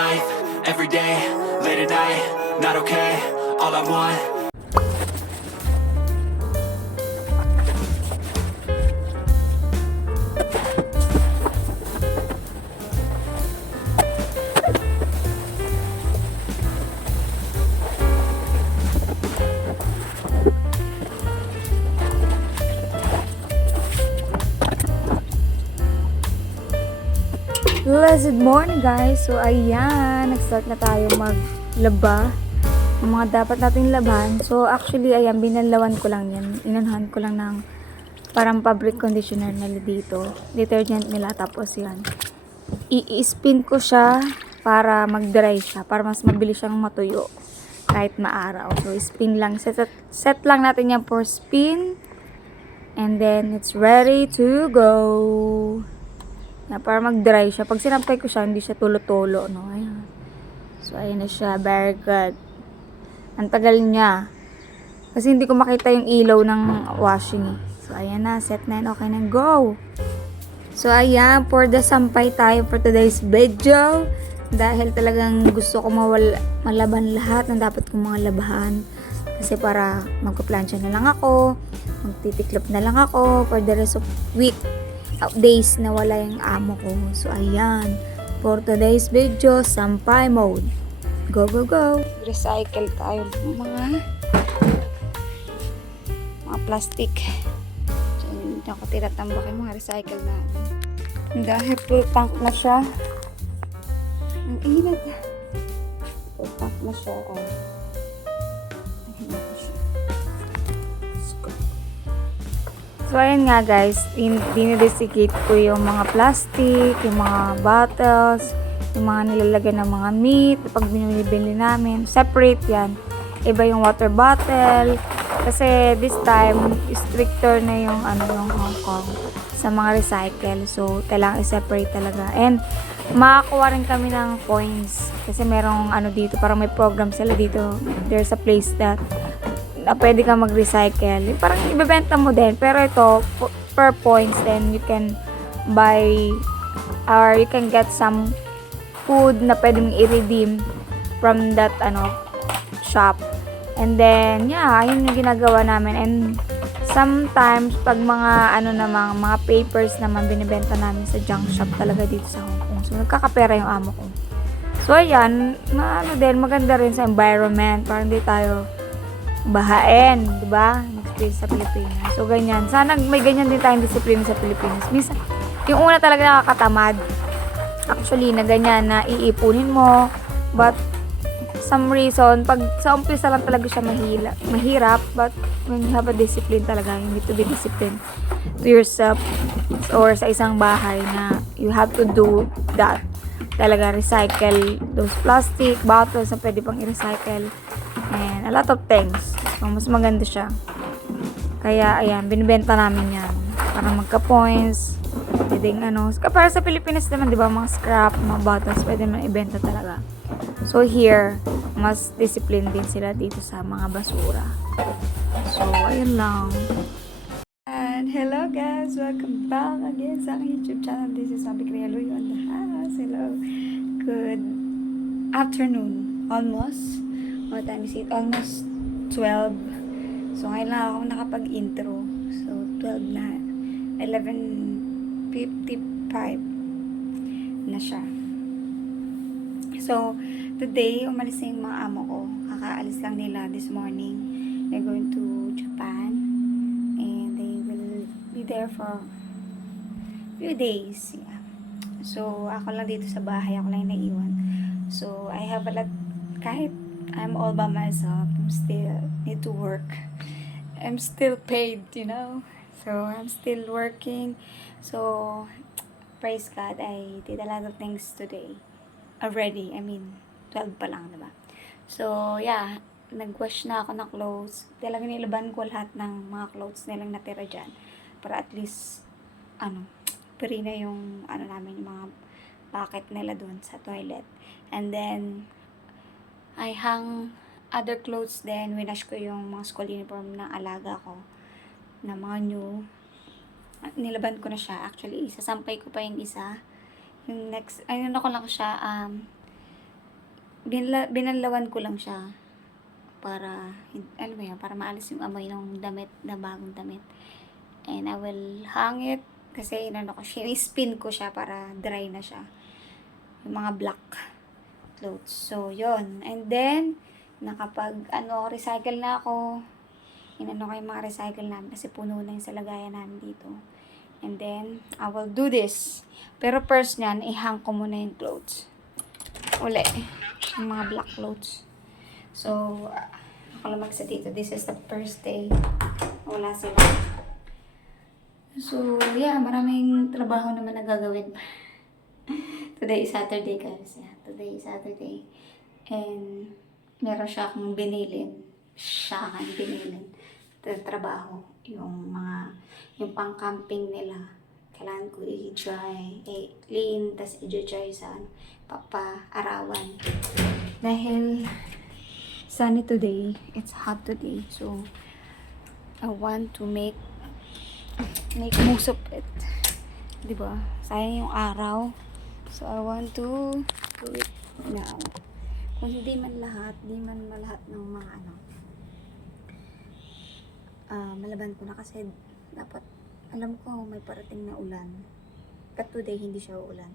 life, every day, late at night, not okay, all I want. Blessed morning guys! So ayan, nag-start na tayo maglaba. Ang mga dapat nating laban. So actually ayan, binalawan ko lang yan. Inanhan ko lang ng parang fabric conditioner nila dito. Detergent nila. Tapos yan. I-spin ko siya para mag-dry siya. Para mas mabilis siyang matuyo. Kahit maaraw. So spin lang. Set lang natin yan for spin. And then it's ready to go. Na para mag-dry siya. Pag sinampay ko siya, hindi siya tulo-tulo, no? Ayan. So, ayan na siya. Very good. Ang tagal niya. Kasi hindi ko makita yung ilaw ng washing, eh. So, ayan na. Set na yan. Okay na. Go! So, ayan. For the sampay tayo for today's video. Dahil talagang gusto ko malaban lahat ng dapat kong mga labahan. Kasi para magpa-plancha na lang ako. Magtitiklop na lang ako for the rest of week. Days na wala yung amo ko. So, ayan. For today's video, sampay mode. Go, go, go. Recycle tayo mga plastic. So, hindi ako tinatambakin mga recycle na. Dahil full tank na siya. Ang init. Full tank na siya. Oh. So, ayan nga guys, dinidesicate ko yung mga plastic, yung mga bottles, yung mga nilalagay ng mga meat, pag binibili namin, separate yan. Iba yung water bottle, kasi this time, stricter na yung, yung Hong Kong sa mga recycle. So, kailangan i-separate talaga. And, makakuha rin kami ng points, kasi merong dito, parang may program sila dito. There's a place that na pwede ka mag-recycle. Parang ibebenta mo din. Pero ito, per points, then you can buy or you can get some food na pwede mong i-redeem from that shop. And then, yeah, yun yung ginagawa namin. And sometimes, pag mga mga papers naman binibenta namin sa junk shop talaga dito sa Hong Kong. So, nagkakapera yung amo ko. So, ayan, din, maganda rin sa environment. Parang di tayo bahain, di ba? Mag-space sa Pilipinas. So, ganyan. Sana may ganyan din tayong disiplina sa Pilipinas. Minsan, yung una talaga nakakatamad. Actually, na ganyan, na iipunin mo. But, some reason, pag sa umpisa lang talaga siya mahirap. But, when you have a discipline talaga, you need to be disciplined to yourself or sa isang bahay na you have to do that. Talaga, recycle those plastic bottles na pwede pang i-recycle. And a lot of things. So, mas maganda siya. Kaya, ayan, binibenta namin yan. Para magka-points. Pwedeng para sa Pilipinas naman, di ba, mga scrap, mga bottles, pwede man ibenta talaga. So, here, mas discipline din sila dito sa mga basura. So, ayun lang. And hello guys! Welcome back again sa aking YouTube channel. This is Sabi Krielo on the house. Hello. Good afternoon. Almost. What time is it? Almost 12. So, ngayon lang ako nakapag-intro. So, 12 na. 11:55 na siya. So, today, umalis na yung mga amo ko. Kakaalis lang nila this morning. They're going to Japan. And they will be there for few days. Yeah. So, ako lang dito sa bahay. Ako lang naiwan. So, I have a lot, kahit I'm all by myself, I'm still need to work. I'm still paid, So, I'm still working. So, praise God, I did a lot of things today. Already, 12 pa lang, diba? So, yeah, nag-wash na ako ng clothes. Talagang nilaban ko lahat ng mga clothes nilang natira dyan. Para at least, peri na yung, namin, yung mga bucket nila doon sa toilet. And then, I hang other clothes then winash ko yung mga school uniform ng alaga ko na mga new. Nilaban ko na siya. Actually, isasampay ko pa yung isa. Yung next, ko lang siya binalawan ko lang siya para, alam mo yun, para maalis yung amoy ng damit, na bagong damit. And I will hang it kasi inano ko siya, spin ko siya para dry na siya. Yung mga black clothes. So, yun. And then, recycle na ako. Inano ko yung mga recycle namin kasi puno na yung sa lagayan namin dito. And then, I will do this. Pero first nyan, ihang ko muna yung clothes. Uli. Yung mga black clothes. So, ako lang magsa dito. This is the first day. Wala sila. So, yeah, maraming trabaho naman na gagawin. Today is Saturday, guys. Yeah, today is Saturday. And, meron siya akong binilin. Trabaho. Yung pang-camping nila. Kailangan ko i-dry, clean, tas i-dry sa arawan. Dahil, sunny today, it's hot today, so, I want to make most of it. Diba? Sayang yung araw. So, I want to do it now. Kung hindi man lahat ng mga malaban ko na kasi dapat, alam ko may parating na ulan. But today, hindi siya uulan.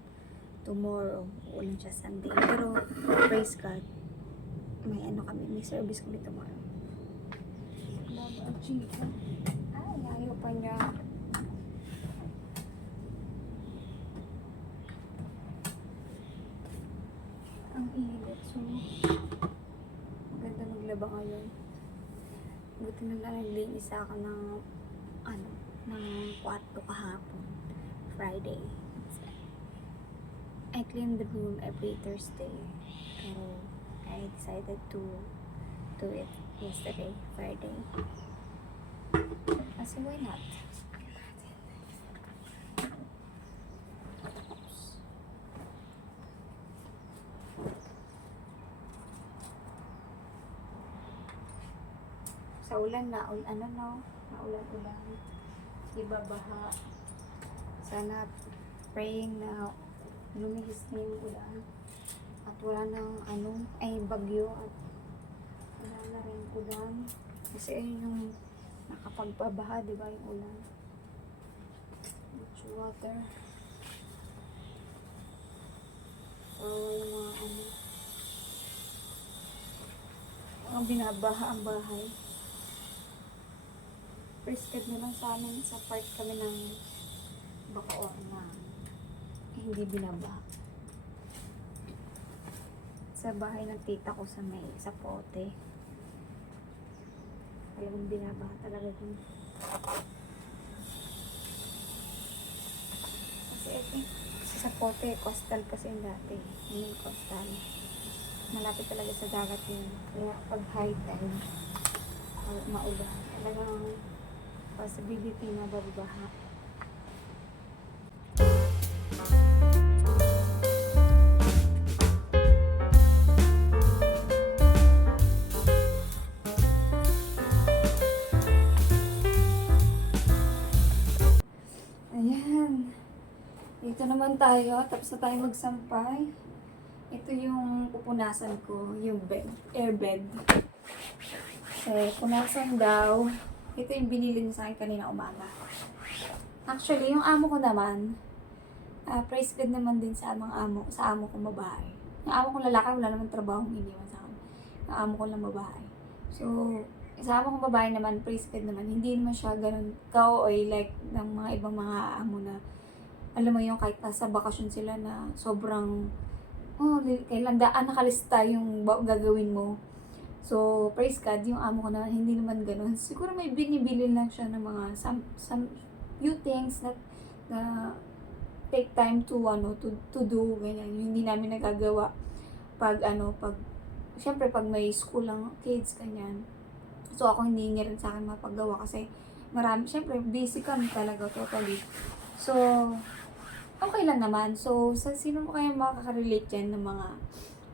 Tomorrow, uulan siya Sunday. Pero, praise God, may service kami tomorrow. Love of Jesus. Ay, ayaw pa niya. Ang init. So, maganda maglaba ngayon. Buti na lang naglinis ako ng kwarto kahapon. Friday. I clean the room every Thursday. Pero, I decided to do it yesterday, Friday. Kasi why not? Sa ulan na, naulan-ulan. Ibabaha. Sana praying na lumihis na yung ulan. At wala nang bagyo. At wala na rin ulan. Kasi ayun yung nakapagbabaha, di ba, yung ulan. Much water. So, yung mga binabaha ang bahay. Prescribe na lang sa amin, sa part kami ng Bacoor na hindi binabaha. Sa bahay ng tita ko sa Pote. Talagang binabaha talaga dun. Kasi I think sa Pote, coastal kasi yung dati. Yung coastal. Malapit talaga sa dagat yun. Kaya pag high tide, maulan. Talagang possibility na babaha. Ayan. Dito naman tayo. Tapos na tayo magsampay. Ito yung pupunasan ko. Yung airbed. Punasan daw. Ito yung binili niya sa akin kanina umaga. Actually, yung amo ko naman, praise God naman din sa amo kong babae. Yung amo kong lalaki, wala naman trabaho iniwan sa akin. Yung amo ko lang babae. So, sa amo kong babae naman, praise God naman, hindi naman siya ganun ka-oy like ng mga ibang mga amo na, alam mo yung kahit nasa bakasyon sila na sobrang, kailan nakalista yung gagawin mo. So, praise God, yung amo ko na hindi naman ganun. Siguro may binibili lang siya ng mga some few things na take time to do, ganyan. Yung hindi namin nagagawa syempre pag may school lang kids, ganyan. So, ako hindi niya rin sa akin mapagawa kasi syempre busy kami talaga totally. So, okay lang naman. So, sa sino mo kaya makaka-relate dyan ng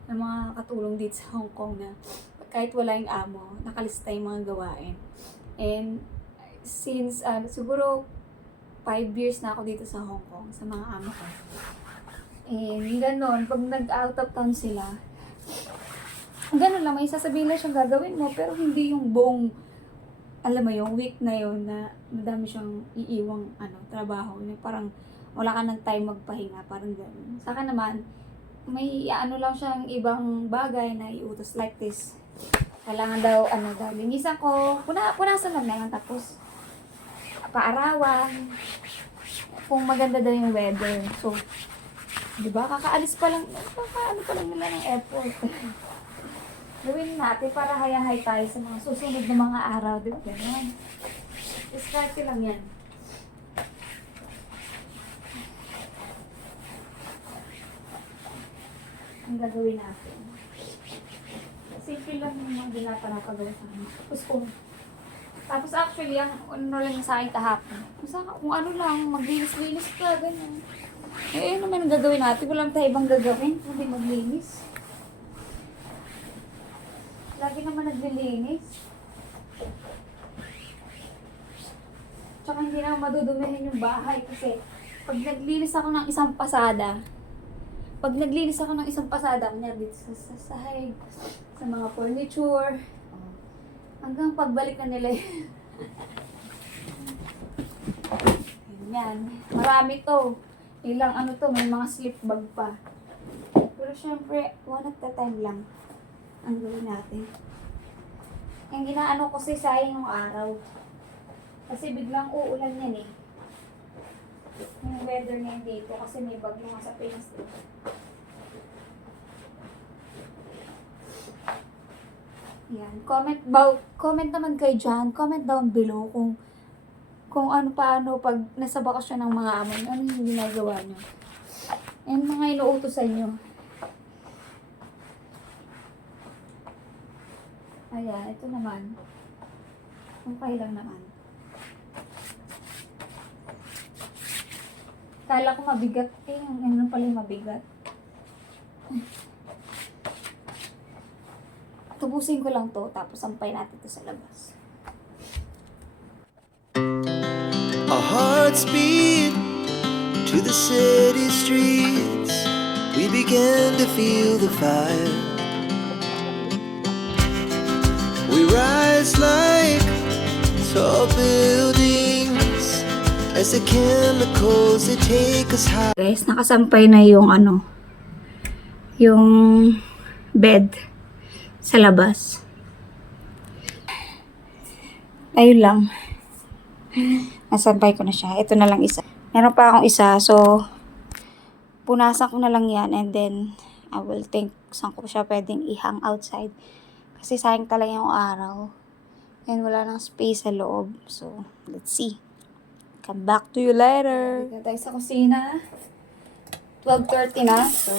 mga katulong dito sa Hong Kong na kahit wala yung amo, nakalista yung mga gawain. And since siguro 5 years na ako dito sa Hong Kong, sa mga amo ko. And gano'n, pag nag-out of town sila, Ganun lang, may sasabihin lang siyang gagawin mo, pero hindi yung buong, alam mo yung week na yun na madami siyang iiwang trabaho. Yung parang wala ka ng time magpahinga, parang ganun. Sa akin naman, may lang siyang ibang bagay na iutos like this. Kailangan daw, linisan ko, punasan lang yan, tapos paarawan, kung maganda daw yung weather. So, di ba, kakaalis pa lang nila ng airport. Gawin natin para hayahay tayo sa mga susunod na mga araw, di ba? Ganun. Diskarte lang yan. Ang gagawin natin. Simple lang yung mga ginapagawa sa akin. Tapos actually, ang lang sa akin kahapon. Kung ano lang, maglinis-linis ka, ganyan. Ano naman ang gagawin natin? Walang tayo ibang gagawin, hindi maglinis. Lagi naman naglilinis. Tsaka hindi naman madudumihin yung bahay kasi pag naglinis ako ng isang pasada, kunya dito sa sahig, sa mga furniture, hanggang pagbalik na nila yan. Marami to. Ilang may mga slip bag pa. Pero syempre, one at a time lang ang gawin natin. Yung ginaano ko sayang yung araw. Kasi biglang uulan yan eh. Yung weather ngayon dito kasi may bagyo nga sa Pinas dito. Yan. Comment naman kayo dyan. Comment down below kung paano pag nasa bakasyon ng mga amo nyo, ano yung ginagawa nyo. Yan mga inuutos sa inyo. Ayan, ito naman. Okay lang naman. Kala ko mabigat eh. Ano pala yung mabigat. Tubusin ko lang to, tapos sampay natin to sa labas. Our hearts beat to the city streets. We began to feel the fire. We rise like tall buildings as the chemicals they take us high. Guys, nakasampay na yung yung bed sa labas. Ayun lang. Nasampay ko na siya. Ito na lang isa. Meron pa akong isa. So, punasan ko na lang yan. And then, I will think saan ko siya pwedeng i-hang outside. Kasi sayang talaga yung araw. And wala nang space sa loob. So, let's see. Come back to you later. Dito tayo sa kusina. 12:30 na. So,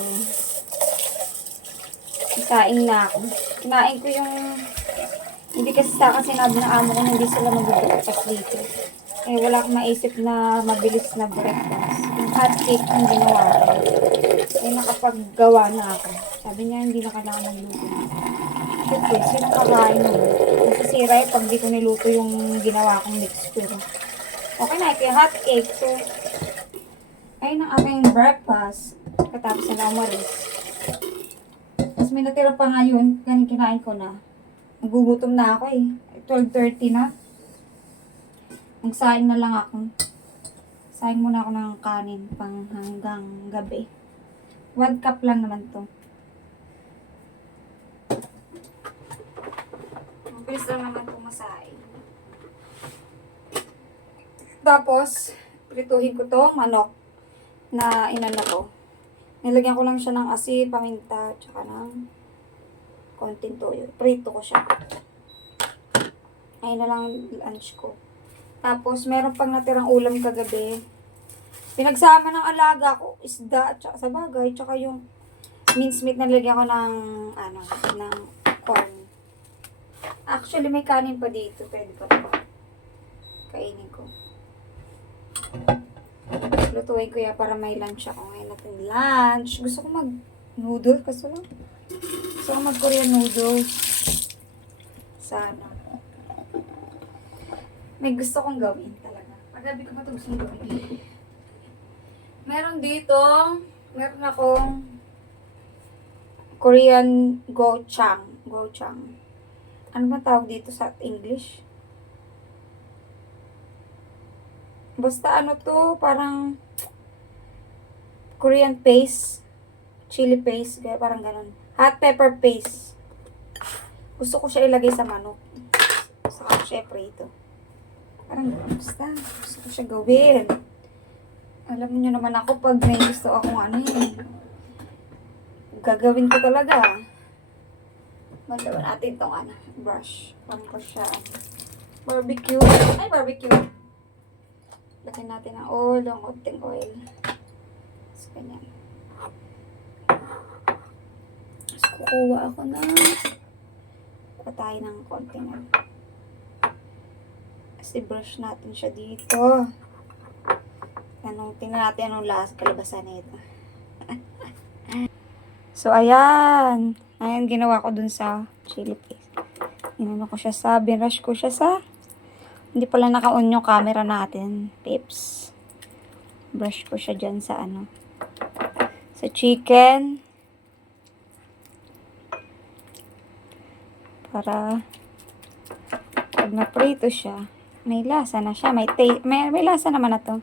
isaing na ako. Kinain ko yung... Hindi kasi sa akin sinabi ng amo ko na hindi sila mag-breakfast dito. Eh, wala akong maisip na mabilis na breakfast. Yung hot cake yung ginawa ko. Eh, nakapaggawa na ako. Sabi niya, hindi na kailangan magluto. Siyempre, sino kakain mo? Nasisira eh pag di ko niluto yung ginawa kong mixture. Okay na, kaya hot cake. So, ayun ang aking breakfast. Katapos na umalis. Tapos may natira pa ngayon, ganun kinain ko na. Nagugutom na ako eh. 12:30 na. Magsaing na lang ako. Saing muna ako ng kanin pang hanggang gabi. 1 cup lang naman to. Mabilis lang naman pumasaing. Tapos, prituhin ko to manok na inano ko. Nilagyan ko lang siya ng asin, paminta, tsaka ng konting toyo. Prito ko siya. Ayun na lang lunch ko. Tapos, meron pang natirang ulam kagabi. Pinagsama ng alaga ko, isda, tsaka sa bagay, tsaka yung mincemeat na nilagyan ko ng, ng corn. Actually, may kanin pa dito. Pwede pa pa. Kainin ko. Lutuin ko yan para may lunch ako. Ngayon natin lunch. Gusto ko mag-noodle kasi lang. Gusto ko mag-Korean noodles. Sana. May gusto kong gawin talaga. Paggabi ko pa ito gusto kong gawin. Meron akong Korean gochujang. Gochujang. Ano ba tawag dito sa English? Basta ano to, parang Korean paste, chili paste, kaya parang ganun. Hot pepper paste. Gusto ko siya ilagay sa manok. Saka ko siya prito. Parang basta, gusto ko siya gawin. Alam niyo naman ako pag may gusto akong ano gagawin ko talaga. Magawa natin itong ano, brush. Pang ko siya. Barbecue. Ay, barbecue. Lagyan natin ng oil, ang konting oil. So, ganyan. So, kukuha ako ng patay ng konting oil. Kasi brush natin siya dito. Tingnan natin anong kalabasan nito. So, ayan. Ayan, ginawa ko dun sa chili paste. Inano ko siya binrush ko siya hindi pala naka-on yung camera natin, pips. Brush ko siya dyan sa sa chicken. Para, pag na-prito siya, may lasa na siya. May lasa naman na to.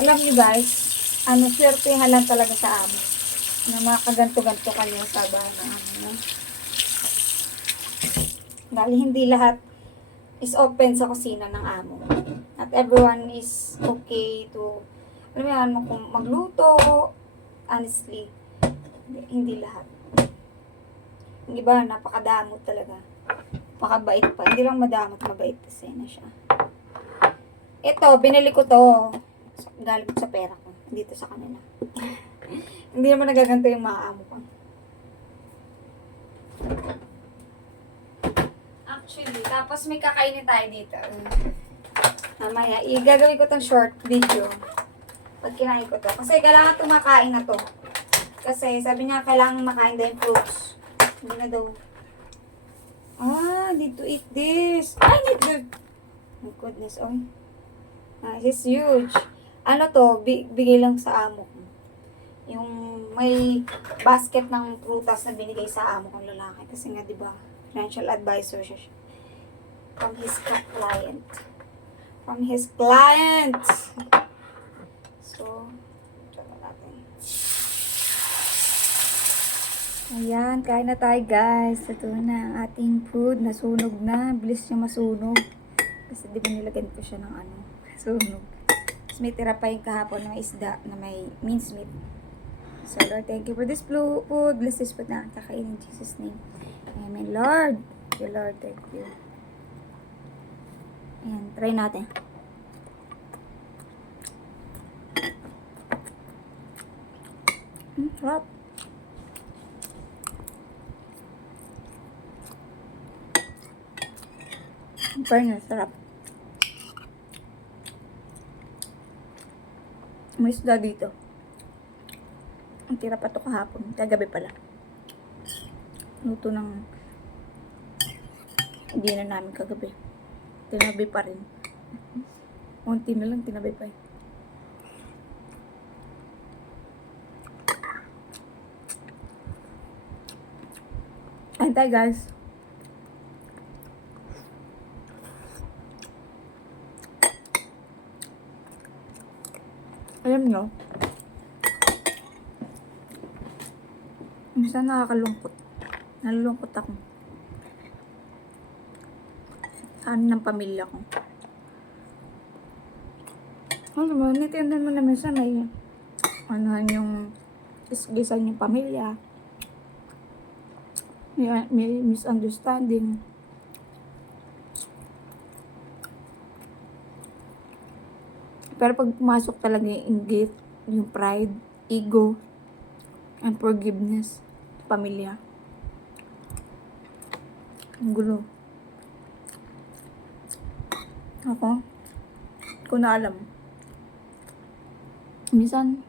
Alam niyo guys, swertehan lang talaga sa amo. Na makaganto-ganto kayo sa bahay ng Dahil hindi lahat is open sa kusina ng amo. Not everyone is okay to, alam mo kung magluto. Honestly, hindi lahat. Yung iba, napakadamot talaga. Makabait pa. Hindi lang madamot, mabait kasi na siya. Ito, binili ko to. Galing sa pera ko. Dito sa kanila. Hindi naman nagaganto yung mga amo ko. Actually, tapos may kakainin tayo dito. Mamaya, gagawin ko tong short video. Pag kinain ko to. Kasi kailangan tumakain na to. Kasi sabi niya, kailangan makain din fruits. Hindi na daw. Need to eat this. I need to. My goodness, oh. This is huge. Ano to, bigay lang sa amo ko. Yung may basket ng prutas na binigay sa amo kong lalaki. Kasi nga, di ba, financial advisor siya. From his client. From his client! So, try natin. Ayan, kain na tayo guys. Ito na ang ating food. Nasunog na. Bilis niya masunog. Kasi di ba nilagyan ko siya ng sunog. Tapos may tira pa yung kahapon na isda na may mincemeat. So Lord, thank you for this food. Bless this food na kakain in Jesus' name. Amen, Lord. Thank you, Lord. Thank you. Ayan, try natin. Sarap. Fairness, sarap. May isda dito. Ang tira pa to kahapon. Kagabi pala. Luto ng hindi na namin kagabi. Tinabi pa rin. Unti na lang, tinabi pa eh. Ayan tayo guys. Alam nyo, minsan nakakalungkot. Nalulungkot ako. Saan ng pamilya ko. Ano mo, natindan mo na minsan may yung isgisan yung pamilya. May misunderstanding. Pero pag pumasok talaga yung inggit, yung pride, ego, and forgiveness sa pamilya. Ang gulo. Ako, ko na alam. Minsan,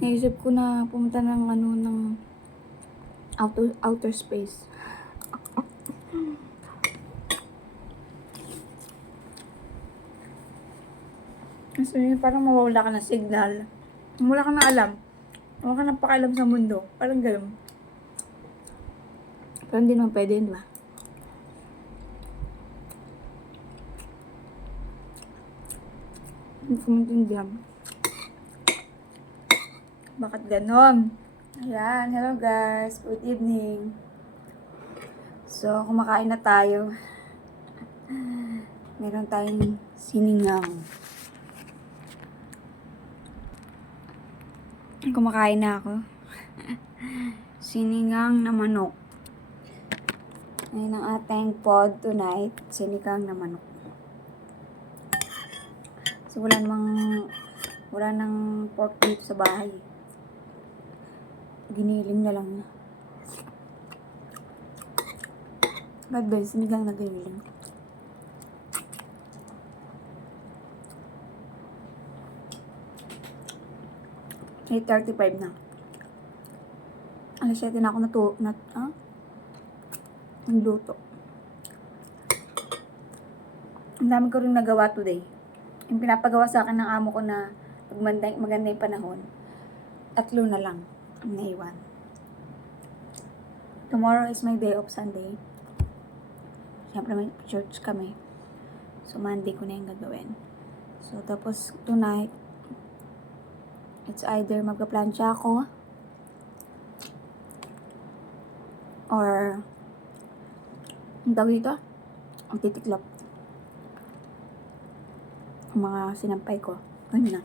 naisip ko na pumunta ng ng outer space. Kasi parang mawawala ka ng signal. Wala ka na alam. Wala ka na pakialam sa mundo. Parang gano'n. Pero hindi naman pwede yun, di ba? Hindi ko maintindihan. Bakit ganon? Ayan, hello guys. Good evening. So, kumakain na tayo. Meron tayong sinigang. Kumakain na ako. Sinigang na manok. Ngayon ang ating pod tonight, sinigang na manok. So, wala nang pork dito sa bahay. Giniling na lang. Ba't ba yung sinigang na giniling? Ay, 35 na. Alas 7 na ako nagluto. Ang dami ko rin nagawa today. Yung pinapagawa sa akin ng amo ko na maganda yung panahon, 3 na lang ang naiwan. Tomorrow is my day off, Sunday. Siyempre may church kami. So, Monday ko na yung gagawin. So, tapos tonight, it's either magpa-plancha ako or ang tawag dito? Ang titiklop. Ang mga sinampay ko. Ganun na.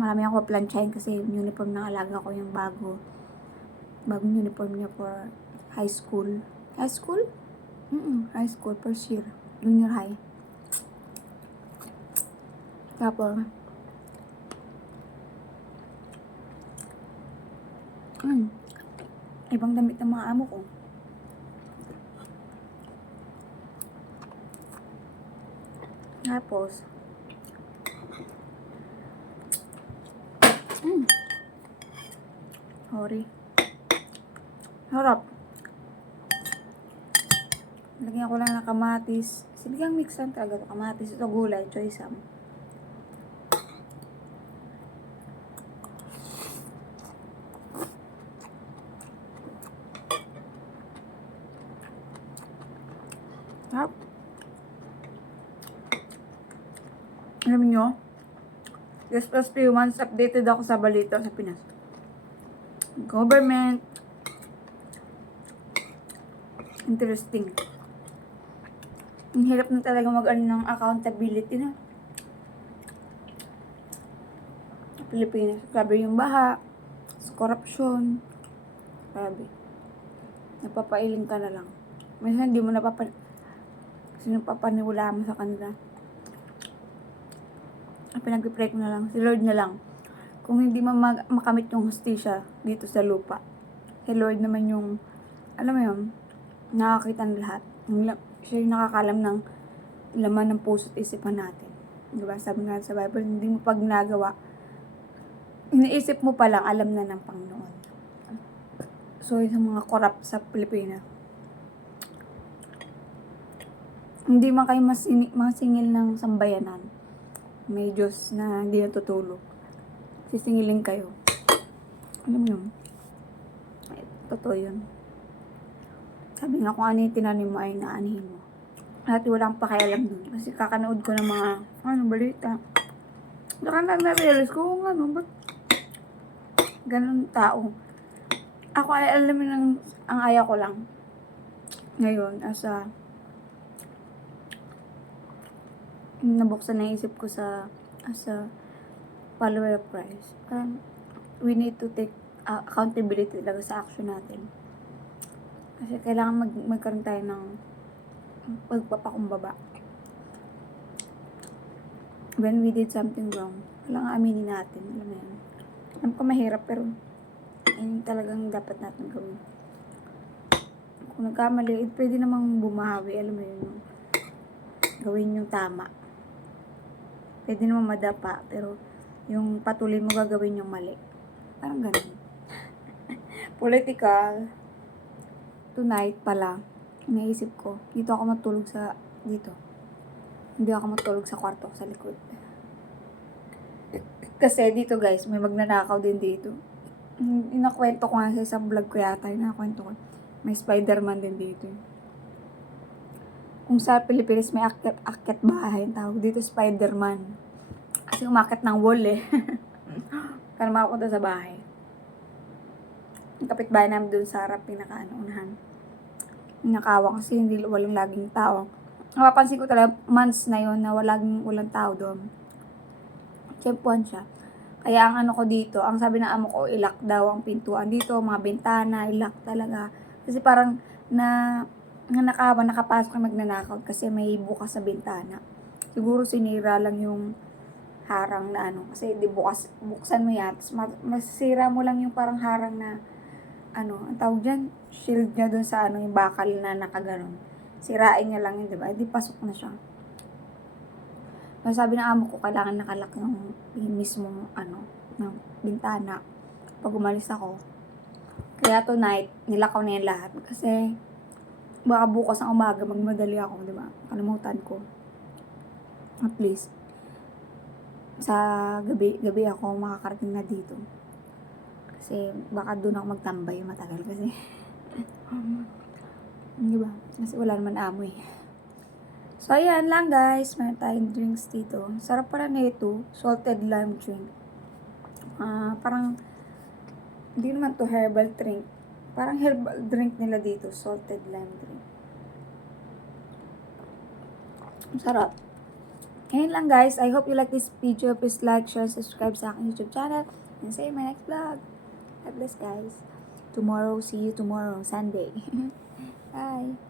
Marami ako pa-planchahin kasi yung uniform ng alaga ko yung bagong uniform niya for high school. High school? High school, first year. Junior high. Tapos, ibang damit ng mga amo ko. Tapos, sorry. Harap. Lagyan ko lang ng kamatis. Sinigang mix lang talaga ito. Kamatis, ito gulay, choy sam. Harap. Alam niyo, just last few months, updated ako sa balita sa Pinas. Government. Interesting. Ang hirap na talaga mag-ano ng accountability na. Pilipinas. Grabe yung baha. Corruption. Grabe. Napapailing ka na lang. Minsan hindi mo kasi napapaniwala mo sa kanila. Pinag-pray ko na lang. Si Lord na lang. Kung hindi makamit yung hustisya dito sa lupa. Si Lord naman yung, alam mo yun, nakakita ng lahat. Siya yung nakakalam ng laman ng puso at isipan natin. Diba? Sabi nga sa Bible, hindi mo pag nagawa, iniisip mo pa lang, alam na ng Panginoon. So, yung mga corrupt sa Pilipinas. Hindi man kayo masingil ng sambayanan. May Diyos na hindi natutulog. Sisingilin kayo. Alam mo yun? Totoo yun. Sabi nga kung ano yung tinanim mo ay naanihin mo. Dati wala akong pakialam dun. Kasi kakanood ko ng mga balita. Saka na-realize ko kung ba't ganun tao. Ako ay alam lang, ang aya ko lang. Ngayon, nabuksan na isip ko as a follower of Christ. We need to take accountability talaga sa action natin. Kasi kailangan magkaroon tayo ng pagpapakumbaba. When we did something wrong, kailangan aminin natin. Alam mo yan. Alam ko mahirap pero yun talagang dapat natin gawin. Kung nagkamali, pwede namang bumahawi. Alam mo yun. Gawin yung tama. Pwede naman madapa, pero yung patuloy mo gagawin yung mali. Parang ganun. Political. Tonight pala, naisip ko, dito ako matulog dito. Hindi ako matulog sa kwarto sa likod. Kasi dito guys, may magnanakaw din dito. Inakwento ko nga sa isang vlog ko yata, inakwento ko. May Spider-Man din dito. Kung sa Pilipinas may akyat bahay, ang tawag dito Spider-Man. Kasi umakyat ng wall eh. Para makapunta sa bahay. Yung kapitbahay namin doon sa harap, unahan. Nakawa kasi walang laging tao. Napapansin ko talaga, months na yon na walang tao doon. Tiyempuan siya. Kaya ang ko dito, ang sabi ng amo ko, ilak daw ang pintuan dito, mga bintana, ilak talaga. Kasi parang nakapasok na magnanakaw kasi may bukas sa bintana. Siguro sinira lang yung harang na kasi di buksan mo yan, tapos masisira mo lang yung parang harang na ang tawag dyan, shield niya dun sa yung bakal na nakaganon. Sirain niya lang yun, diba? Di pasok na siya. Sabi ng amo ko, kailangan nakalak yung mismong ng bintana pag umalis ako. Kaya tonight, nilakaw na yung lahat. Kasi, baka bukas ng umaga, magmadali ako, di ba? Kalimutan ko. At least, sa gabi ako makakarating na dito. Kasi, baka doon ako magtambay matagal kasi. Di ba? Kasi wala naman amo eh. So, ayan lang guys. Meron tayong drinks dito. Sarap pala na ito. Salted lime drink. Parang, hindi naman to herbal drink. Parang herbal drink nila dito. Salted lime drink. Sarap. Ayan lang guys. I hope you like this video. Please like, share, subscribe sa aking YouTube channel. And see you in my next vlog. God bless guys. See you tomorrow, Sunday. Bye.